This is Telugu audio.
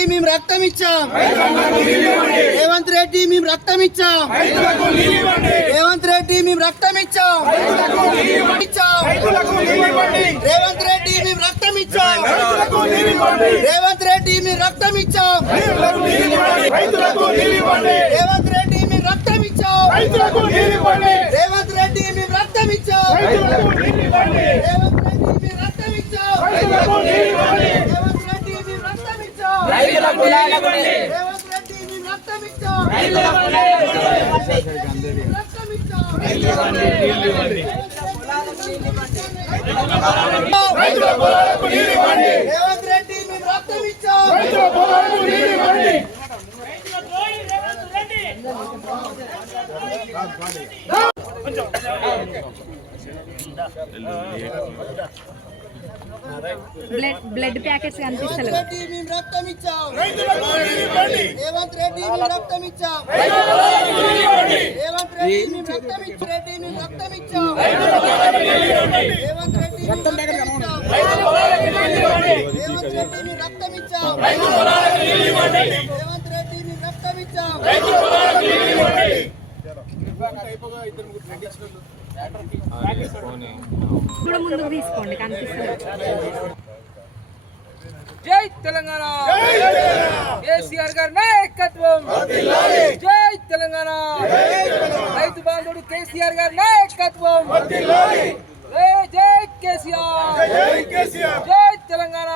రెడ్డి మేము రక్తం ఇచ్చాం, రేవంత్ రెడ్డి మేము రక్తం ఇచ్చాం, రేవంత్ రెడ్డి మేము రక్తం ఇచ్చాం, రేవంత్ రెడ్డి మేము రక్తం ఇచ్చాం, రేవంత్ రెడ్డి మేము రక్తం ఇచ్చాం, రేవంత్ రెడ్డి మేము రక్తం ఇచ్చాం, రేవంత్ రెడ్డి మేము రక్తం ఇచ్చాం, రేవంత్ రెడ్డి మేము రక్తం ఇచ్చాం, రేవంత్ రెడ్డి మేము రక్తం ఇచ్చాం, రేవంత్ రెడ్డి మేము రక్తం ఇచ్చాం, రేవంత్ రెడ్డి మేము రక్తం ఇచ్చాం. బ్లడ్ ప్యాకెట్స్ కనిపిస్తలేవు. రేవంత్ రెడ్డి మేము రక్తం ఇచ్చాం, రేవంత్ రెడ్డి మేము రక్తం ఇచ్చాం, రేవంత్ రెడ్డి మేము రక్తం ఇచ్చాం, రెడ్డి మేము రక్తం ఇచ్చాం, రేవంత్ రెడ్డి రక్తం ఇచ్చాం, రేవంత్ రెడ్డి మేము రక్తం ఇచ్చాం, రేవంత్ రెడ్డి మేము రక్తం ఇచ్చాం. కూడా ముందుకు తీసుకోండి కనిపిస్తుంది. జై తెలంగాణ, కేసీఆర్ గారి నాయకత్వం. జై తెలంగాణ, రైతు బాంధవుడు కేసీఆర్ గారి నాయకత్వం. జై కేసీఆర్, జై తెలంగాణ.